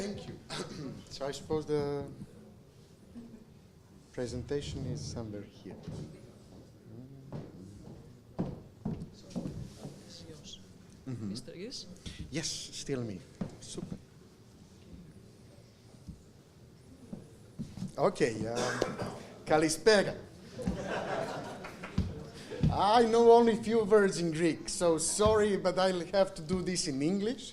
Thank you. So I suppose the presentation is somewhere here. It's yours. Mr. Yes? Yes, still me. Super. Okay, Kalispera. I know only few words in Greek, so sorry, but I'll have to do this in English.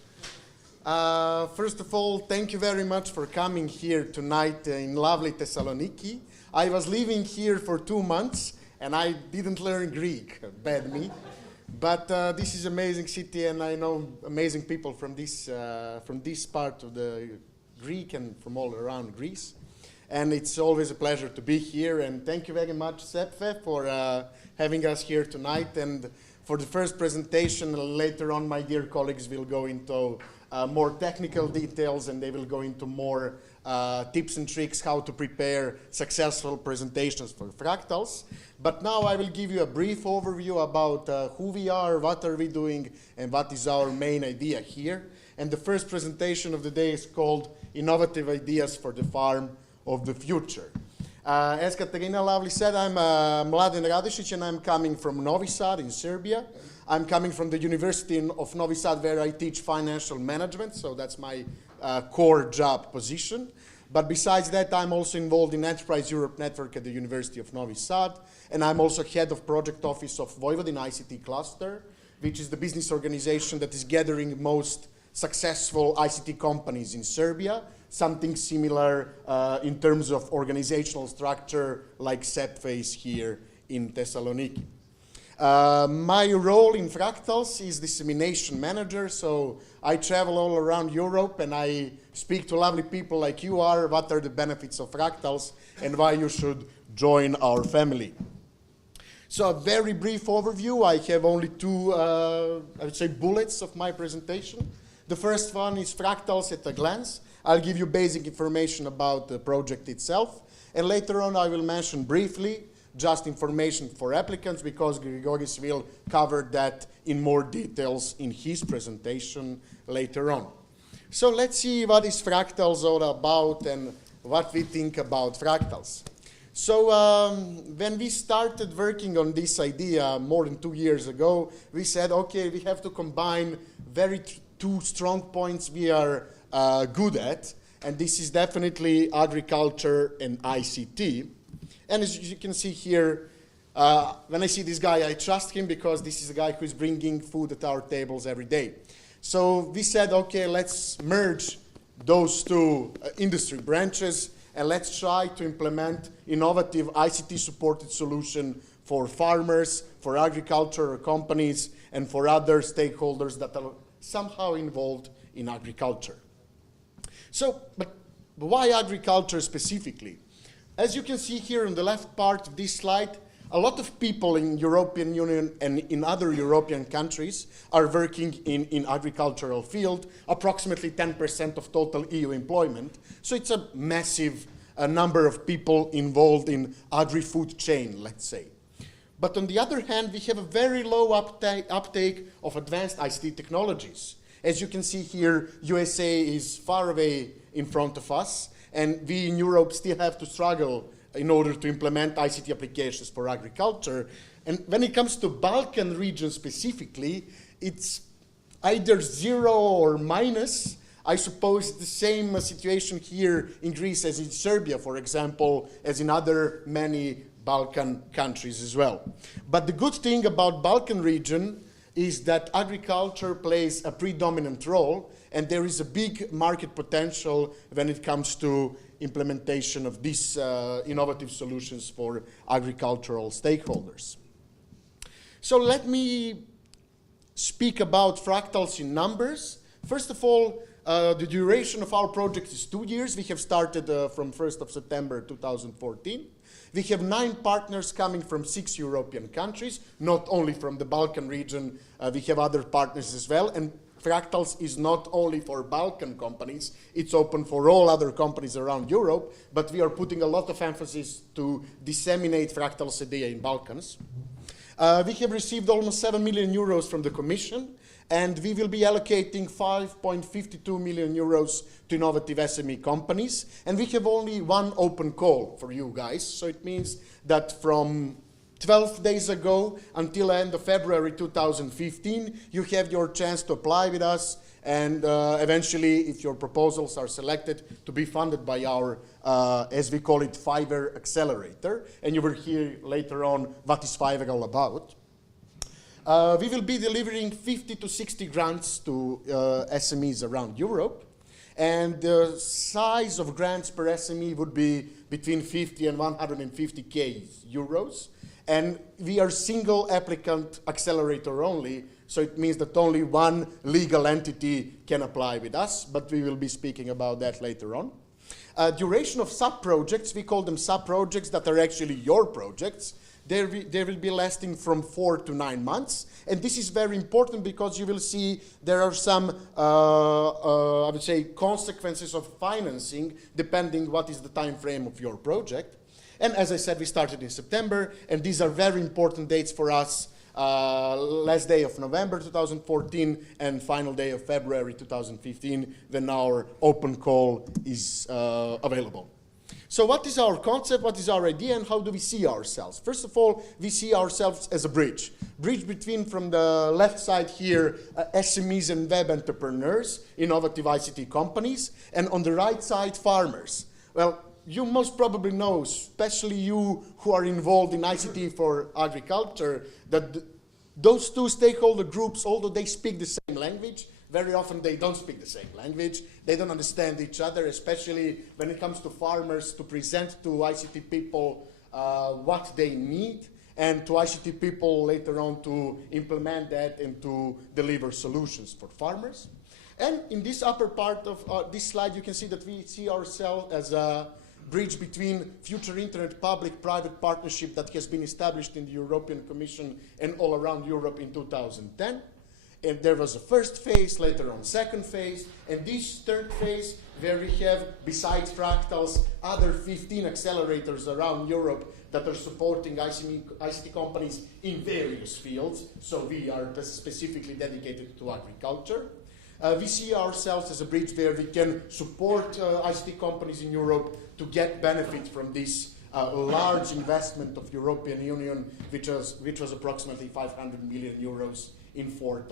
First of all, thank you very much for coming here tonight in lovely Thessaloniki. I was living here for 2 months, and I didn't learn Greek, bad me. But this is an amazing city, and I know amazing people from this part of the Greek and from all around Greece. And it's always a pleasure to be here, and thank you very much, Sepfe, for having us here tonight. And for the first presentation, later on, my dear colleagues will go into more technical details, and they will go into more tips and tricks how to prepare successful presentations for Fractals. But now I will give you a brief overview about who we are, what are we doing, and what is our main idea here. And the first presentation of the day is called Innovative Ideas for the Farm of the Future. As Katarina lovely said, I'm Mladen Radišić, and I'm coming from Novi Sad in Serbia. I'm coming from the University of Novi Sad, where I teach financial management, so that's my core job position. But besides that, I'm also involved in Enterprise Europe Network at the University of Novi Sad, and I'm also head of project office of Vojvodina ICT Cluster, which is the business organization that is gathering most successful ICT companies in Serbia, something similar in terms of organizational structure like Sepfe is here in Thessaloniki. My role in Fractals is dissemination manager, so I travel all around Europe and I speak to lovely people like you are, what are the benefits of Fractals and why you should join our family. So a very brief overview. I have only two, I would say, bullets of my presentation. The first one is Fractals at a glance. I'll give you basic information about the project itself, and later on I will mention briefly just information for applicants, because Grigoris will cover that in more details in his presentation later on. So let's see what is Fractals all about and what we think about Fractals. So when we started working on this idea more than 2 years ago, we said, okay, we have to combine two strong points we are good at, and this is definitely agriculture and ICT. And as you can see here, when I see this guy, I trust him because this is a guy who is bringing food at our tables every day. So we said, okay, let's merge those two industry branches and let's try to implement innovative ICT-supported solution for farmers, for agriculture companies, and for other stakeholders that are somehow involved in agriculture. So, but why agriculture specifically? As you can see here on the left part of this slide, a lot of people in European Union and in other European countries are working in agricultural field, approximately 10% of total EU employment. So it's a massive number of people involved in agri-food chain, let's say. But on the other hand, we have a very low uptake of advanced ICT technologies. As you can see here, USA is far away in front of us, and we in Europe still have to struggle in order to implement ICT applications for agriculture. And when it comes to Balkan region specifically, it's either 0 or minus. I suppose the same situation here in Greece as in Serbia, for example, as in other many Balkan countries as well. But the good thing about Balkan region is that agriculture plays a predominant role, and there is a big market potential when it comes to implementation of these innovative solutions for agricultural stakeholders. So let me speak about Fractals in numbers. First of all, the duration of our project is 2 years. We have started from 1st of September 2014. We have 9 partners coming from 6 European countries, not only from the Balkan region, we have other partners as well. And Fractals is not only for Balkan companies, it's open for all other companies around Europe, but we are putting a lot of emphasis to disseminate Fractals idea in Balkans. We have received almost 7 million euros from the Commission, And we will be allocating 5.52 million euros to innovative SME companies. And we have only one open call for you guys. So it means that from 12 days ago until end of February 2015, you have your chance to apply with us. And eventually, if your proposals are selected, to be funded by our, as we call it, Fiverr Accelerator. And you will hear later on what is Fiverr all about. We will be delivering 50 to 60 grants to SMEs around Europe. And the size of grants per SME would be between 50 and 150K euros. And we are single applicant accelerator only, so it means that only one legal entity can apply with us, but we will be speaking about that later on. Duration of sub-projects, we call them sub-projects that are actually your projects. They will be lasting from 4 to 9 months. And this is very important because you will see there are some, I would say, consequences of financing depending what is the time frame of your project. And as I said, we started in September, and these are very important dates for us. Last day of November 2014 and final day of February 2015 when our open call is available. So what is our concept, what is our idea, and how do we see ourselves? First of all, we see ourselves as a bridge. Bridge between, from the left side here, SMEs and web entrepreneurs, innovative ICT companies, and on the right side, farmers. Well, you most probably know, especially you who are involved in ICT for agriculture, that those two stakeholder groups, although they speak the same language, very often they don't speak the same language. They don't understand each other, especially when it comes to farmers to present to ICT people what they need, and to ICT people later on to implement that and to deliver solutions for farmers. And in this upper part of this slide, you can see that we see ourselves as a bridge between future internet public-private partnership that has been established in the European Commission and all around Europe in 2010. And there was a first phase, later on second phase, and this third phase where we have, besides Fractals, other 15 accelerators around Europe that are supporting ICT companies in various fields. So we are specifically dedicated to agriculture. We see ourselves as a bridge where we can support ICT companies in Europe to get benefit from this large investment of European Union, which was approximately 500 million euros in 4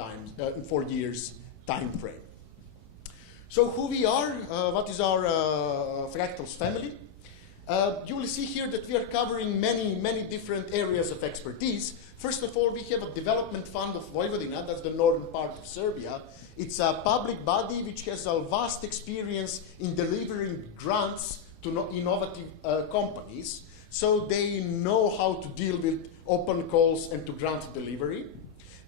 years time frame. So who we are, what is our Fractals family? You will see here that we are covering many different areas of expertise. First of all, we have a development fund of Vojvodina, that's the northern part of Serbia. It's a public body which has a vast experience in delivering grants to innovative companies, so they know how to deal with open calls and to grant delivery.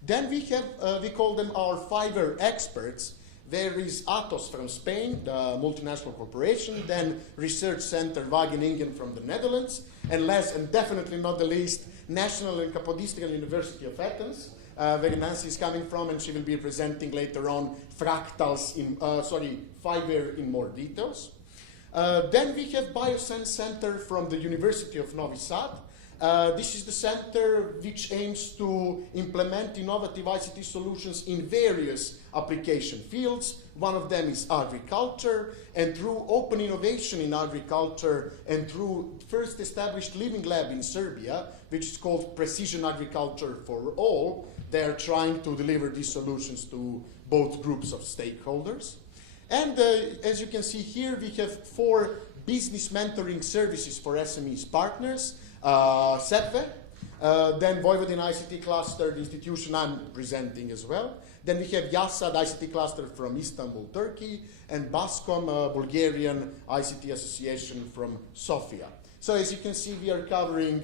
Then we have, we call them our Fiverr experts. There is Atos from Spain, the multinational corporation, then Research Center Wageningen from the Netherlands, and last and definitely not the least, National and Kapodistrian University of Athens, where Nancy is coming from, and she will be presenting later on Fractals Fiverr in more details. Then we have Biosense Center from the University of Novi Sad. This is the center which aims to implement innovative ICT solutions in various application fields. One of them is agriculture, and through open innovation in agriculture and through first established living lab in Serbia, which is called Precision Agriculture for All, they are trying to deliver these solutions to both groups of stakeholders. And as you can see here, we have 4 business mentoring services for SMEs partners. SEPVE, then Vojvodina ICT Cluster, the institution I'm presenting as well. Then we have YASAD ICT Cluster from Istanbul, Turkey, and BASCOM, Bulgarian ICT Association from Sofia. So as you can see, we are covering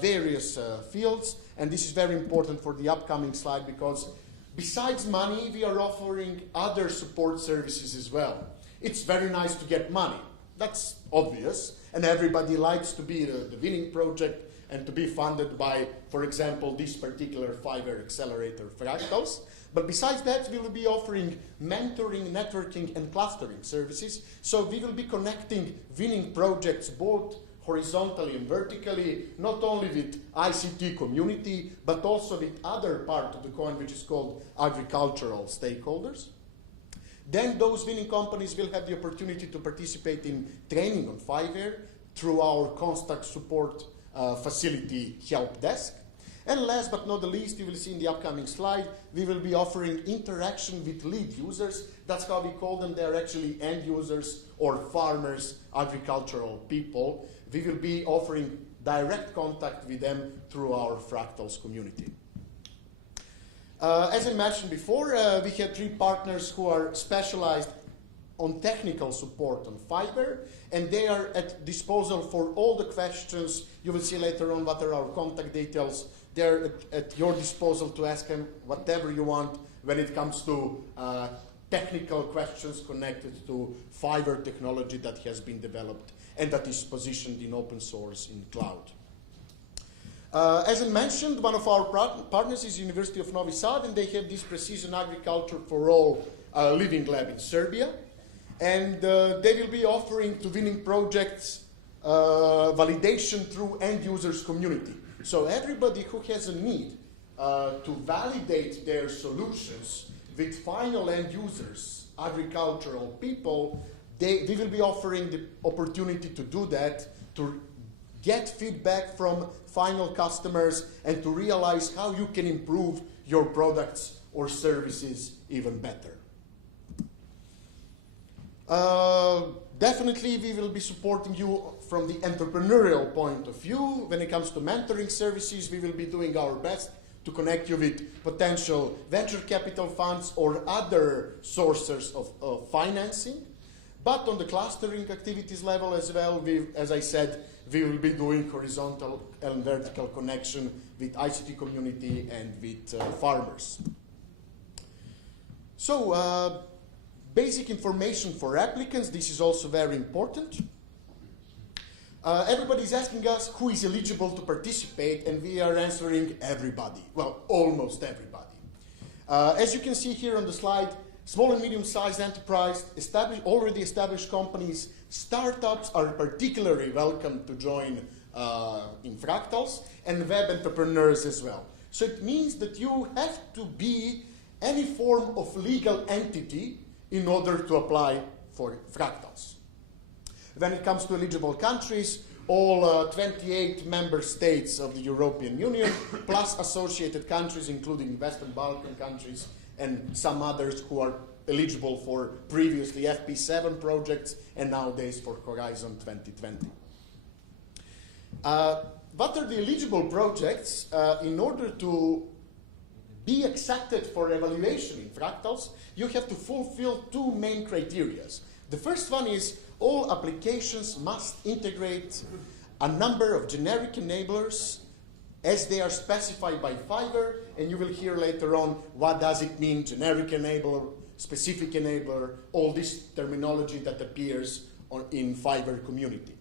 various fields, and this is very important for the upcoming slide because besides money, we are offering other support services as well. It's very nice to get money. That's obvious, and everybody likes to be the winning project and to be funded by, for example, this particular Fiverr Accelerator Fractals. But besides that, we will be offering mentoring, networking, and clustering services. So we will be connecting winning projects, both horizontally and vertically, not only with ICT community, but also with other part of the coin, which is called agricultural stakeholders. Then those winning companies will have the opportunity to participate in training on Fiverr through our constant support facility help desk. And last but not the least, you will see in the upcoming slide, we will be offering interaction with lead users. That's how we call them. They're actually end users or farmers, agricultural people. We will be offering direct contact with them through our Fractals community. As I mentioned before, we have 3 partners who are specialized on technical support on Fiverr, and they are at disposal for all the questions. You will see later on what are our contact details. They're at your disposal to ask them whatever you want when it comes to technical questions connected to Fiverr technology that has been developed and that is positioned in open source in cloud. As I mentioned, one of our partners is University of Novi Sad, and they have this Precision Agriculture for All living lab in Serbia. And they will be offering to winning projects validation through end users community. So everybody who has a need to validate their solutions with final end users, agricultural people, we will be offering the opportunity to do that, to get feedback from final customers and to realize how you can improve your products or services even better. Definitely we will be supporting you from the entrepreneurial point of view. When it comes to mentoring services, we will be doing our best to connect you with potential venture capital funds or other sources of financing. But on the clustering activities level as well, as I said, we will be doing horizontal and vertical connection with ICT community and with farmers. So, basic information for applicants, this is also very important. Everybody is asking us who is eligible to participate, and we are answering everybody. Well, almost everybody. As you can see here on the slide, small and medium-sized enterprise, already established companies, startups are particularly welcome to join in Fractals, and web entrepreneurs as well. So it means that you have to be any form of legal entity in order to apply for Fractals. When it comes to eligible countries, all 28 member states of the European Union, plus associated countries, including Western Balkan countries, and some others who are eligible for previously FP7 projects and nowadays for Horizon 2020. What are the eligible projects? In order to be accepted for evaluation in Fractals, you have to fulfill 2 main criteria. The first one is all applications must integrate a number of generic enablers as they are specified by Fiverr, and you will hear later on what does it mean, generic enabler, specific enabler, all this terminology that appears in Fiverr community.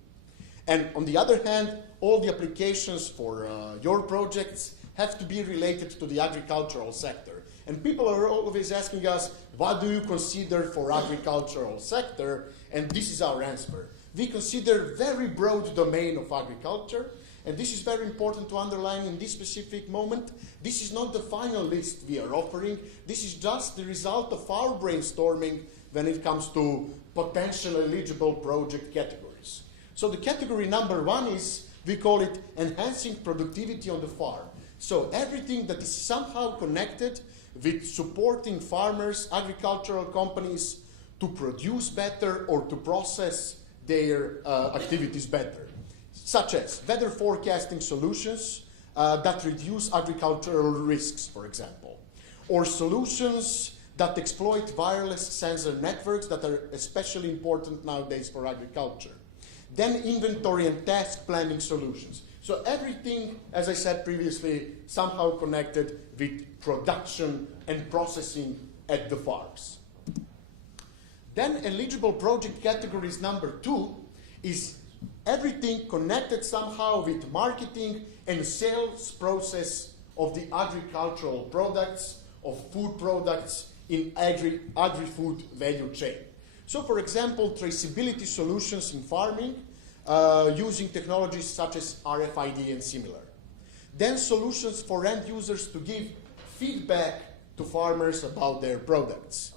And on the other hand, all the applications for your projects have to be related to the agricultural sector. And people are always asking us, what do you consider for agricultural sector? And this is our answer. We consider very broad domain of agriculture, and this is very important to underline in this specific moment. This is not the final list we are offering. This is just the result of our brainstorming when it comes to potential eligible project categories. So the category number 1 is, we call it enhancing productivity on the farm. So everything that is somehow connected with supporting farmers, agricultural companies to produce better or to process their activities better, such as weather forecasting solutions that reduce agricultural risks, for example, or solutions that exploit wireless sensor networks that are especially important nowadays for agriculture. Then inventory and task planning solutions. So everything, as I said previously, somehow connected with production and processing at the farms. Then eligible project categories number 2 is everything connected somehow with marketing and sales process of the agricultural products, of food products in agri-food value chain. So for example, traceability solutions in farming, using technologies such as RFID and similar. Then solutions for end users to give feedback to farmers about their products.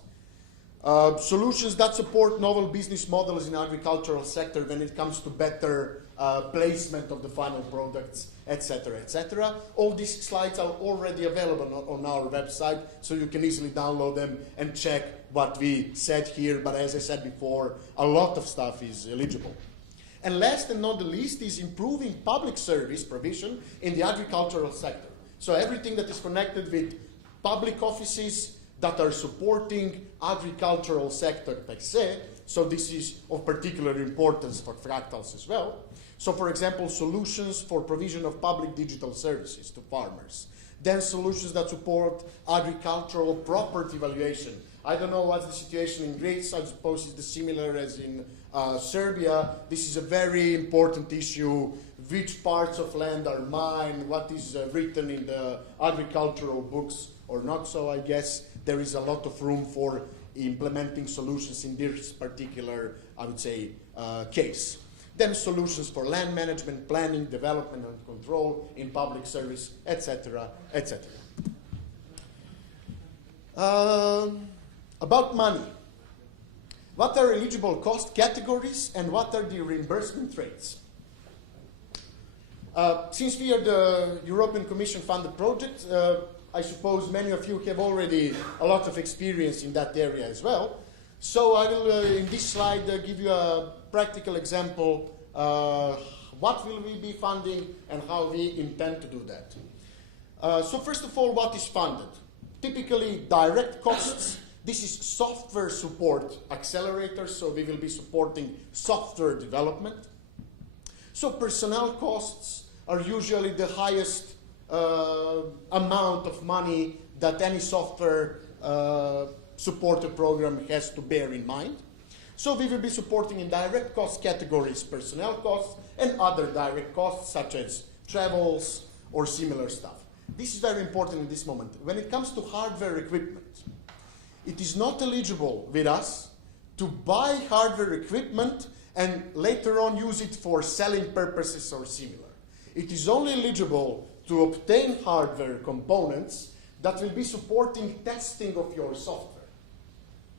Solutions that support novel business models in the agricultural sector when it comes to better placement of the final products, etc., etc. All these slides are already available on our website, so you can easily download them and check what we said here. But as I said before, a lot of stuff is eligible. And last and not the least is improving public service provision in the agricultural sector. So everything that is connected with public offices that are supporting agricultural sector per se. So this is of particular importance for Fractals as well. So for example, solutions for provision of public digital services to farmers. Then solutions that support agricultural property valuation. I don't know what's the situation in Greece. I suppose it's similar as in Serbia. This is a very important issue. Which parts of land are mine? What is written in the agricultural books or not? So I guess there is a lot of room for implementing solutions in this particular, I would say, case. Then solutions for land management, planning, development and control in public service, etc., etc. About money. What are eligible cost categories and what are the reimbursement rates? Since we are the European Commission funded project, I suppose many of you have already a lot of experience in that area as well. So I will, in this slide, give you a practical example what will we be funding and how we intend to do that. So first of all, what is funded? Typically direct costs. This is software support accelerators, so we will be supporting software development. So personnel costs are usually the highest amount of money that any software supported program has to bear in mind. So we will be supporting in direct cost categories personnel costs and other direct costs such as travels or similar stuff. This is very important in this moment. When it comes to hardware equipment, it is not eligible with us to buy hardware equipment and later on use it for selling purposes or similar. It is only eligible to obtain hardware components that will be supporting testing of your software.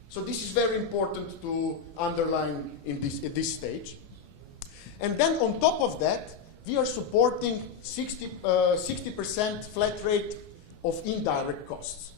So this is very important to underline in at this stage. And then on top of that, we are supporting 60% flat rate of indirect costs.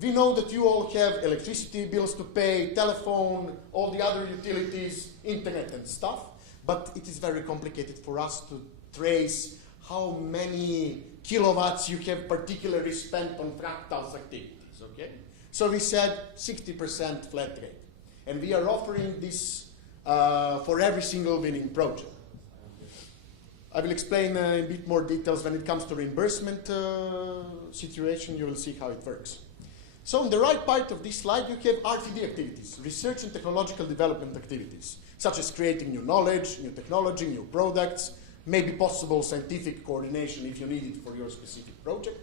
We know that you all have electricity bills to pay, telephone, all the other utilities, internet and stuff, but it is very complicated for us to trace how many kilowatts you have particularly spent on Fractals activities, okay? So we said 60% flat rate. And we are offering this for every single winning project. I will explain in a bit more details when it comes to reimbursement situation. You will see how it works. So on the right part of this slide, you have RTD activities, research and technological development activities, such as creating new knowledge, new technology, new products, maybe possible scientific coordination if you need it for your specific project.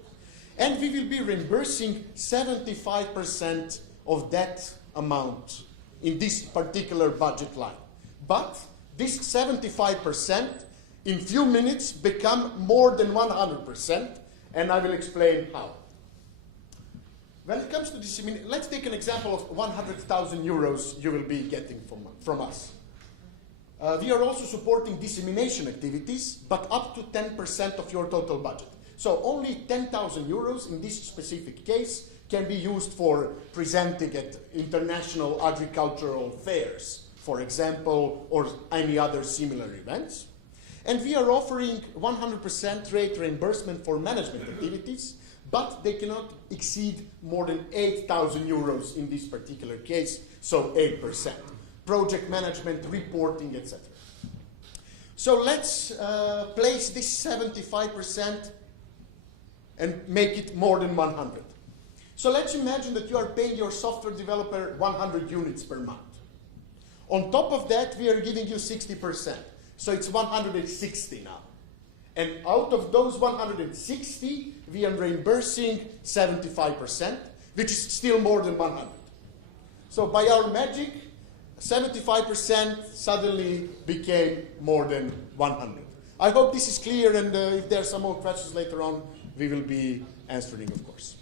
And we will be reimbursing 75% of that amount in this particular budget line. But this 75% in few minutes become more than 100%, and I will explain how. When it comes to dissemination, let's take an example of 100,000 euros you will be getting from us. We are also supporting dissemination activities, but up to 10% of your total budget. So only 10,000 euros in this specific case can be used for presenting at international agricultural fairs, for example, or any other similar events. And we are offering 100% rate reimbursement for management activities, but they cannot exceed more than 8,000 euros in this particular case, so 8%. Project management, reporting, etc. So let's place this 75% and make it more than 100. So let's imagine that you are paying your software developer 100 units per month. On top of that, we are giving you 60%. So it's 160 now. And out of those 160, we are reimbursing 75%, which is still more than 100. So by our magic, 75% suddenly became more than 100. I hope this is clear, and if there are some more questions later on, we will be answering, of course.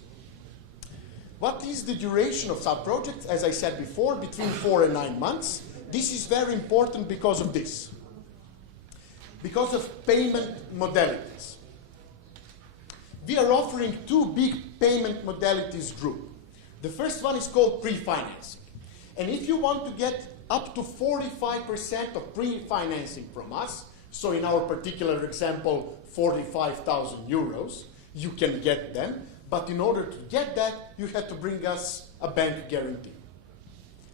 What is the duration of sub-projects? As I said before, between 4 and 9 months. This is very important because of this. Because of payment modalities. We are offering two big payment modalities group. The first one is called pre-financing. And if you want to get up to 45% of pre-financing from us, so in our particular example, 45,000 euros, you can get them. But in order to get that, you have to bring us a bank guarantee.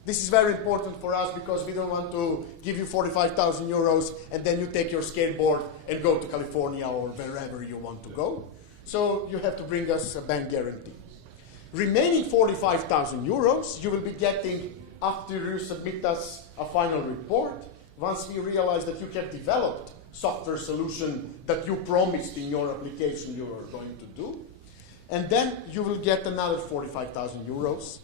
This is very important for us because we don't want to give you 45,000 euros and then you take your skateboard and go to California or wherever you want to go. So you have to bring us a bank guarantee. Remaining 45,000 euros you will be getting after you submit us a final report. Once we realize that you have developed software solution that you promised in your application you are going to do. And then you will get another 45,000 euros.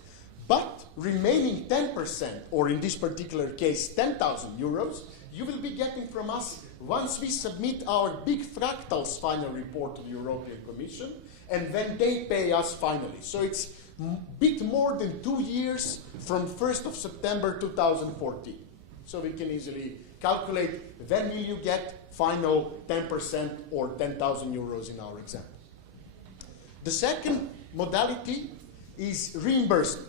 But remaining 10%, or in this particular case 10,000 euros, you will be getting from us once we submit our big Fractals final report to the European Commission, and when they pay us finally. So it's a bit more than 2 years from 1st of September 2014. So we can easily calculate when will you get final 10% or 10,000 euros in our example. The second modality is reimbursement.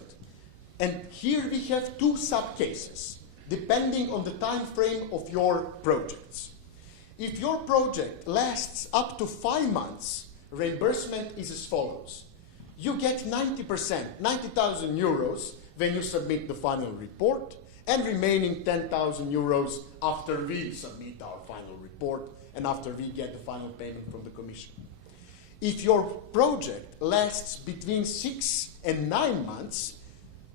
And here we have two sub-cases, depending on the time frame of your projects. If your project lasts up to 5 months, reimbursement is as follows. You get 90%, 90,000 euros when you submit the final report, and remaining 10,000 euros after we submit our final report and after we get the final payment from the Commission. If your project lasts between 6 and 9 months,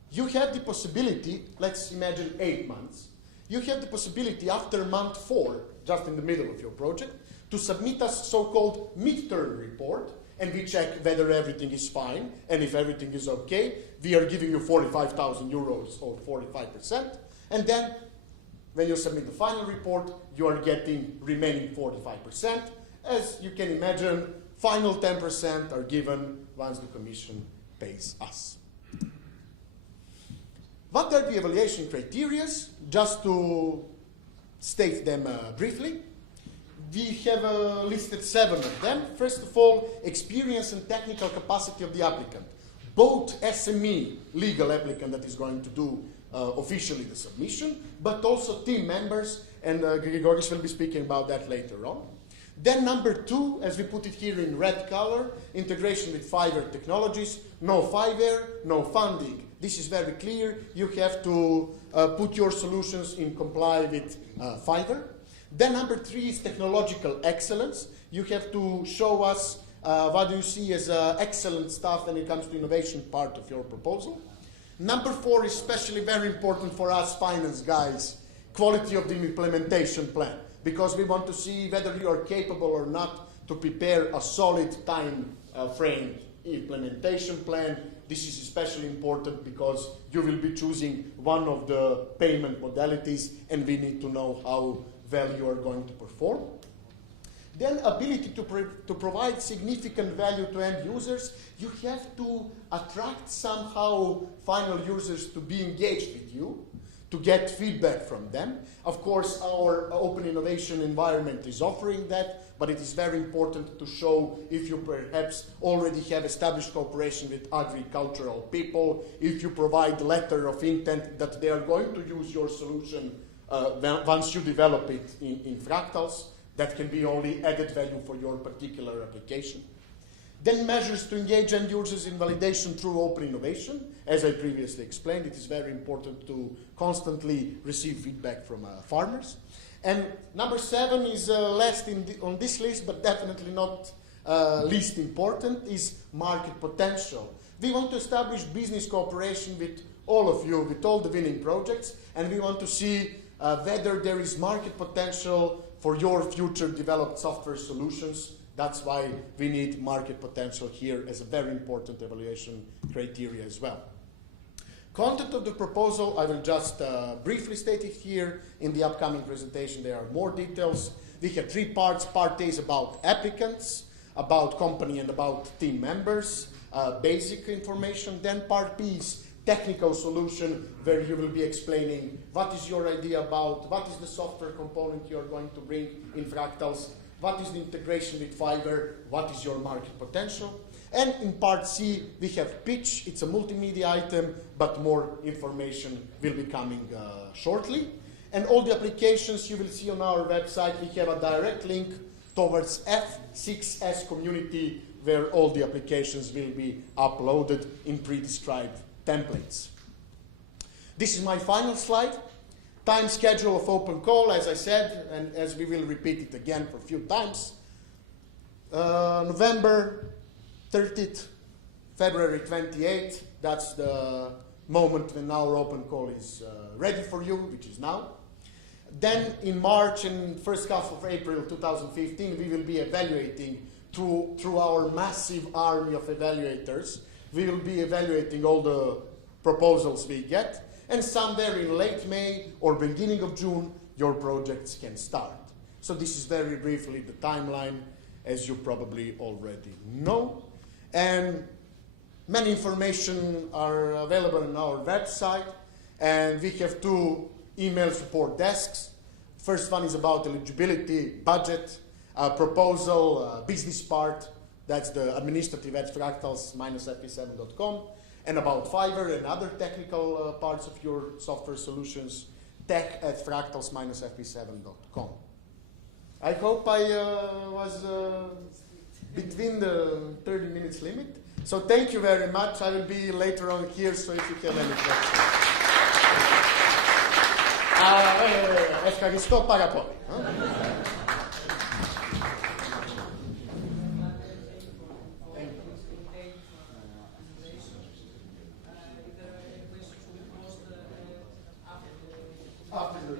you have the possibility, let's imagine 8 months, you have the possibility after month 4, just in the middle of your project, to submit us so-called midterm report, and we check whether everything is fine, and if everything is okay, we are giving you 45,000 euros or 45%, and then when you submit the final report, you are getting remaining 45%. As you can imagine, final 10% are given once the Commission pays us. What are the evaluation criteria? Just to state them briefly. We have listed 7 of them. First of all, experience and technical capacity of the applicant. Both SME, legal applicant that is going to do officially the submission, but also team members, and Grigoris will be speaking about that later on. Then number 2, as we put it here in red color, integration with Fiverr technologies. No Fiverr, no funding. This is very clear. You have to put your solutions in comply with Fiverr. Then number 3 is technological excellence. You have to show us what you see as excellent stuff when it comes to innovation part of your proposal. Number 4 is especially very important for us finance guys, quality of the implementation plan, because we want to see whether you are capable or not to prepare a solid time frame implementation plan. This is especially important because you will be choosing one of the payment modalities and we need to know how well you are going to perform. Then ability to provide significant value to end users. You have to attract somehow final users to be engaged with you, to get feedback from them. Of course, our open innovation environment is offering that, but it is very important to show if you perhaps already have established cooperation with agricultural people, if you provide letter of intent that they are going to use your solution once you develop it in Fractals. That can be only added value for your particular application. Then measures to engage end users in validation through open innovation. As I previously explained, it is very important to constantly receive feedback from farmers. And number 7 is last on this list, but definitely not least important, is market potential. We want to establish business cooperation with all of you, with all the winning projects, and we want to see whether there is market potential for your future developed software solutions. That's why we need market potential here as a very important evaluation criteria as well. Content of the proposal, I will just briefly state it here. In the upcoming presentation, there are more details. We have 3 parts. Part A is about applicants, about company, and about team members, basic information. Then part B is technical solution, where you will be explaining what is your idea about, what is the software component you are going to bring in Fractals, what is the integration with Fiverr, what is your market potential. And in part C, we have pitch. It's a multimedia item, but more information will be coming shortly. And all the applications you will see on our website, we have a direct link towards F6S community, where all the applications will be uploaded in pre-described templates. This is my final slide. Time schedule of open call, as I said, and as we will repeat it again for a few times. November 30th, February 28th, that's the moment when our open call is ready for you, which is now. Then in March and first half of April 2015, we will be evaluating through our massive army of evaluators. We will be evaluating all the proposals we get, and somewhere in late May or beginning of June, your projects can start. So this is very briefly the timeline, as you probably already know. And many information are available on our website, and we have 2 email support desks. First one is about eligibility, budget, proposal, business part. That's the administrative at fractals-fp7.com. And about Fiverr and other technical parts of your software solutions, tech at fractals-fp7.com. I hope I was between the 30 minutes limit. So thank you very much. I will be later on here, so if you have any questions. Ευχαριστώ πάρα πολύ. After the